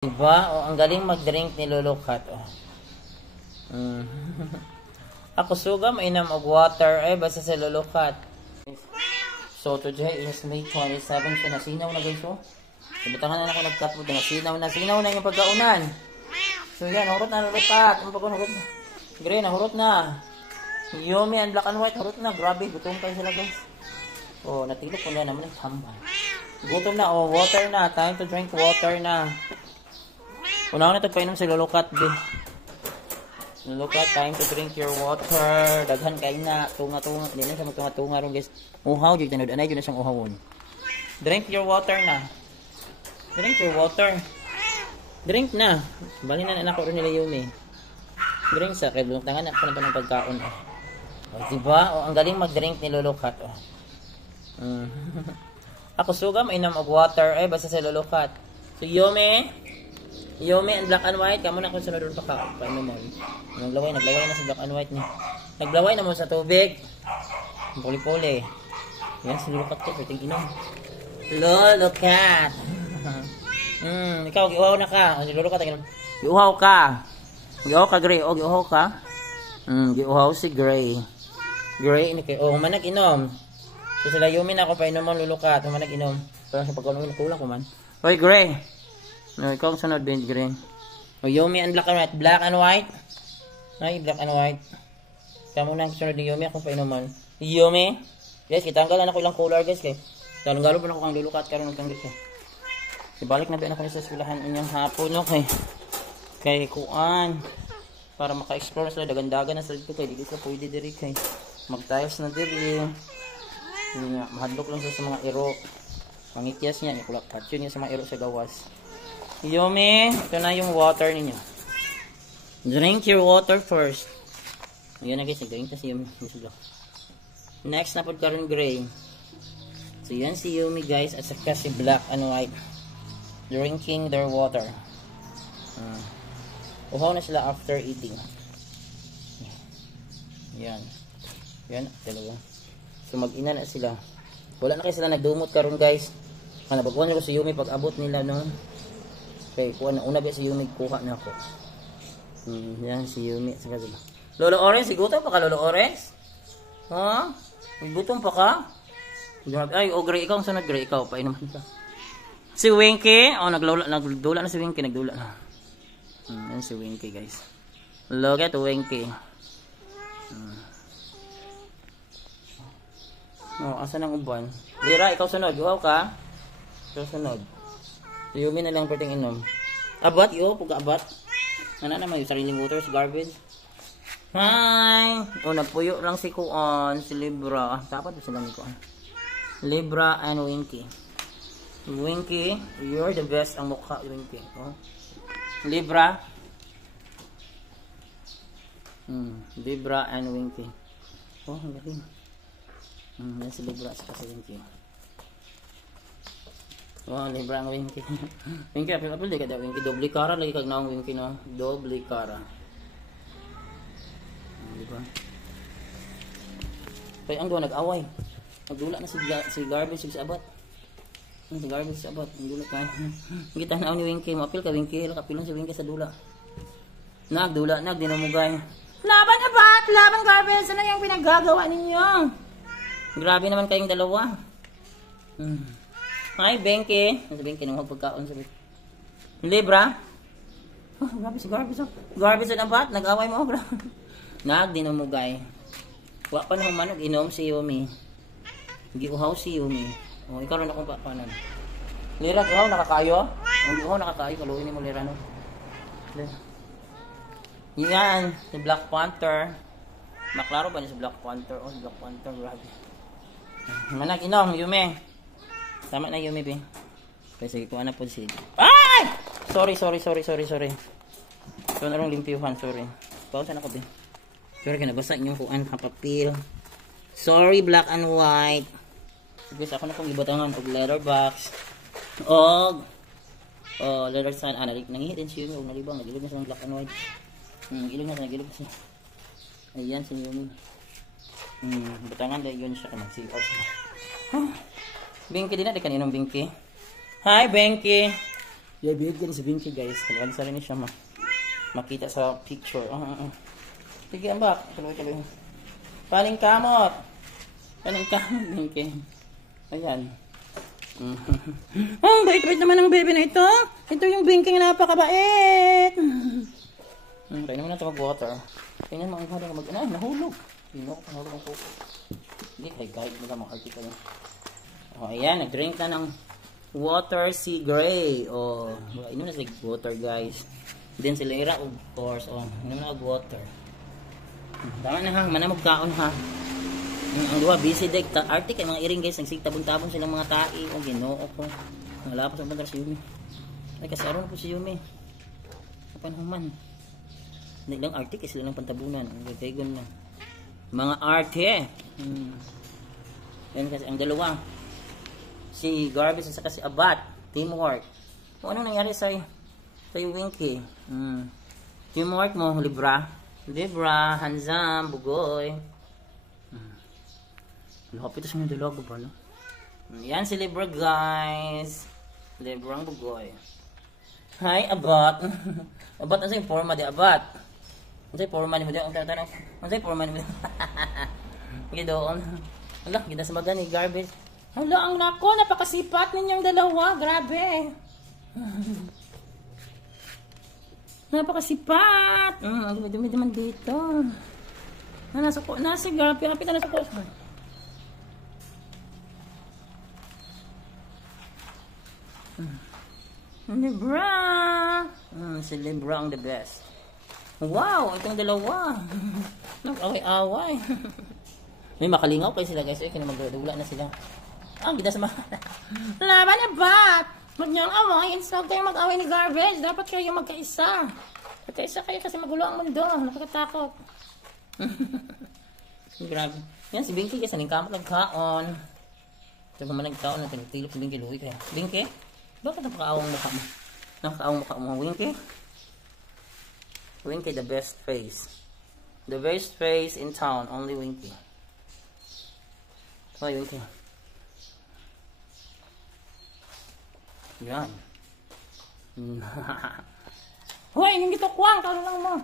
Diba? O, ang galing mag-drink ni Lulukat. Oh. Ako suga, mainam og water. Ay, basta sa Lulukat. So, today is May 27. So, nasinaw na guys, oh. Ibutangan na ako nagkatpod. Nasinaw na yung pagkaunan. So, yan, hurot na Lulukat. Ang pagkaunan, hurot na. Green, hurot na. Yumi and black and white, hurot na. Grabe, gutom kayo sila guys. Oh, natilok ko na naman ang tambal. Gutom na, oh, water na. Time to drink water na. Una na painom sa Lulukat, be. Lulukat, time to drink your water. Daghan kayo na. Tunga-tunga. Hindi na siya magtunga-tunga ron, guys. Uhaw, dyan. Tanod. Anay, dyan na siyang uhawon. Drink your water na. Drink your water. Drink na. Bali na anak ko rin nila Yumi. Drink sa kay bulong tangan. Ako na ito ng pagkaon, oh. O, diba? O, ang galing mag-drink ni Lulukat, oh. Ako suga, mainam og water. Ay, basta sa Lulukat. So, Yumi and black and white, kamo na kung sunod pa ka. Paano mo? Naglaway na sa black and white niya. Naglaway na mo sa tubig. Puli-puli. Yan, si Lulukat ko, pwedeng inom. Lulukat! Ikaw, giuhaw na ka. Si Lulukat, giuhaw ka. Giuhaw ka, Gray. O, giuhaw ka. Giuhaw si Gray. Gray, ini kayo. O, humanag inom. So, sila Yumi na ako pa inom ang Lulukat. Humanag inom. Pero sa pagkakulang, kulang ko man. Hoy, Gray! No, ikaw ang sunod, Ben Green. O, Yumi and black and white. Black and white. Ay, black and white. Kamu na ang sunod ni Yumi. Akong painuman. Yumi. Guys, kitanggal na ako ilang color, guys. Kay talong-galo pa na ako kang Lulukat. Karoon nagtanggit ka. Ibalik na ba ako sa eskwelahan inyong hapon, okay? Kay kuan. Para maka-explore sila. Dagandagan na sa dito. Kay di sila pwede diri. Kay magtayos na diri. Mahadlok lang sa mga iro. Mangityas niya. Ikulak patyo niya sa mga iro sa gawas. Yumi, ito na yung water ninyo. Drink your water first. Ayan na guys, drink na si Yumi. Next na po karon Gray. So yan si Yumi guys, at saka si black and white. Drinking their water. Uhaw na sila after eating. Yan. Yan, dalawa. So mag-ina na sila. Wala na kayo sila nagdumot karon guys. Nabagwan ko si Yumi pag abot nila noon. Okay, kuha na. Una ba si Yumi, kuha na ako. Yan, si Yumi. Lolo Orange, sigutan pa ka, Lolo Orange? Ha? May gutom pa ka? Ay, o Gray, ikaw ang sunod, Gray, ikaw. Painom ka. Si Winky, nagdula na si Winky, nagdula na. Yan si Winky, guys. Look at Winky. Asan ang uban? Lira, ikaw sunod. Uhaw ka. Ikaw sunod. So, Yumi na lang perting inom. Abat, pag-abat. Ano naman yung sariling water, si garbage. Hi! O, nagpuyo lang si Kuan, si Libra. Dapat ba silang ni Kuan? Libra and Winky. Winky, you're the best ang mukha, Winky. Oh. Libra. Libra and Winky. Oh, ang galing. Yan si Libra, si Winky. Oh, Libra ang Winky. Winky, apil di ka daw Winky. Doble cara lagi kag naong Winky, no? Doble cara. Diba? Kaya ang doon nag-away. Nagdula na si garbage sa abot. Si garbage sa abot. Nagdula ka. Kita na ni Winky. Mapil ka Winky. Kapilan si Winky sa dula. Nagdula. Dinamugay. Laban abat! Laban garbage! Ano yung pinaggagawa ninyo? Grabe naman kayong dalawa. Hi, Benky. Sa Benky, nung pagkaon sa Libra. Oh, grabe si Garbage. Garbage na bat? Nag-away mo, bro. Dinumugay. Wa pa nang manog inom si Yumi. Giuhaw si Yumi. Oh, ikaw rin akong papanan. Lira, uhaw, nakakayo? Uhaw, nakakayo. Kaluin ni mo, Lira, no? Yan, si Black Panther. Maklaro ba niya si Black Panther? Oh, si Black Panther, grabe. Manag inom, Yumi. Tama na Yumi, be. Kasi kuha na po si... Ay! Sorry. So, narong limpiyuhan, sorry. Pausan ako, be. Sorry, kinabasa inyong kuhaan kapapil. Sorry, black and white. Gusto ako na pong ibatangan pag letter box. Letter sign. Nangihitin si Yumi. Huwag nalibang. Nagilog na siya ng black and white. Nagilog na siya. Ayan si Yumi. Batangan dahil yun siya. Mag-seal out. Benky din na, di kaninong Benky. Hi, Benky. Yeah, big yan si Binky guys. Kailangan sa rin siya makita sa picture. Sige, ambak. Tuloy. Paning kamot. Binky. Ayan. Oh, bait-bait naman ang baby na ito. Ito yung Binky na napakabait. Kaya naman natin mag-water. Tingnan mo ang hali nahulog. Nahulog ang pupo. Hindi, kahit mo lang mga article. Ayan, nag-drink na ng water si Gray. Inom na si water guys. Then sila ira of course. Inom na water. Tama na ha, manamog kaon ha. Ang duwa busy dek arte kay mga iring guys, nagsigtabon-tabon silang mga tai. Ginoo ko. Wala pa sa bandar si Yumi. Ay kasi aron po si Yumi. Kapan human. Hindi lang arte kasi sila ng pantabunan. Gagaygon na. Mga arte. Yan kasi ang dalawa. Si Garbage at saka si Abat. Teamwork. Kung anong nangyari sa Winky? Teamwork mo, Libra, Hanzam, Bugoy. Lapit sa mga dalawa ba, no? Yan si Libra, guys. Libra ang Bugoy. Hi, Abat. Abat, ano yung forma di Abat? Ano yung forma ni mo? Ano yung forma ni mo? Sige doon. Wala, ganda sa maga ni Garbage. Hala, ang nako, napakasipat ninyong dalawa. Grabe. Napakasipat. Ang dumi-dumi naman dito. Nasa grabe. Kapit na nasa ko. Libra. Si Libra ang the best. Wow, itong dalawa. Nag-away-away. May makalingaw kayo sila guys. Kaya magdula na sila. Gida sa mga laban na bat. Huwag niyang away. Huwag kayong mag-away ni Garbage. Dapat kayo magkaisa. Magkaisa kayo kasi magulo ang mundo. Nakakatakot. Grabe. Yan si Binky kasi nagkamot nagkaon. Ito naman nagkaon. Tilok si Binky. Luwi kaya. Binky? Bakit napakaawang mukha mo? Napakaawang mukha mo. Winky? Winky the best face. The best face in town. Only Winky. Hoy, Winky. Yan. Hoy, hindi to kuwang. Kalo lang mo.